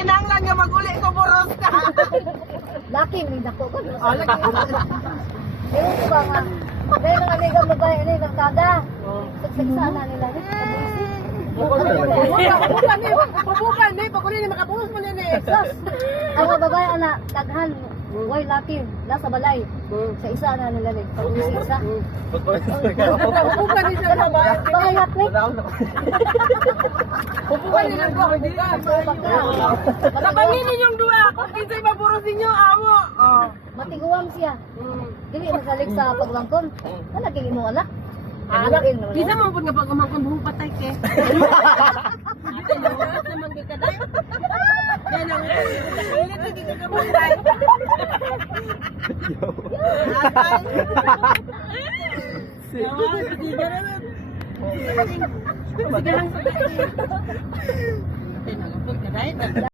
Kinanglan nga maguli ko buros ka. Laki, may dako ko. Oh, lagi. Ewan ko ba nga. Gaya ng amigang babae na yung nagtada. Sagsagsa na nila. Pabukan ni, pag ni makabuhos mo ni. Ang mga babae anak, taghan. Way laki, nasa balay. Sa isa na nila ni. Pag-usi isa. Pabukan ni sa babae. Pangayak ni. Pabukan ni lang ko. Kapangin ninyong dua. Kung kinsay maburos ninyo, amo. Oh. Matiguam siya. Dili masalig sa pagbangkon. Ano naging mo anak? Anak, kisa mo po nga pag umangkon buhong patay ke. Ito yung lahat naman di ka dayo. Yan ang ito. Kainit na di ka kamunday. Sige naman. Sige lang. Ito yung nagapag ka dayo.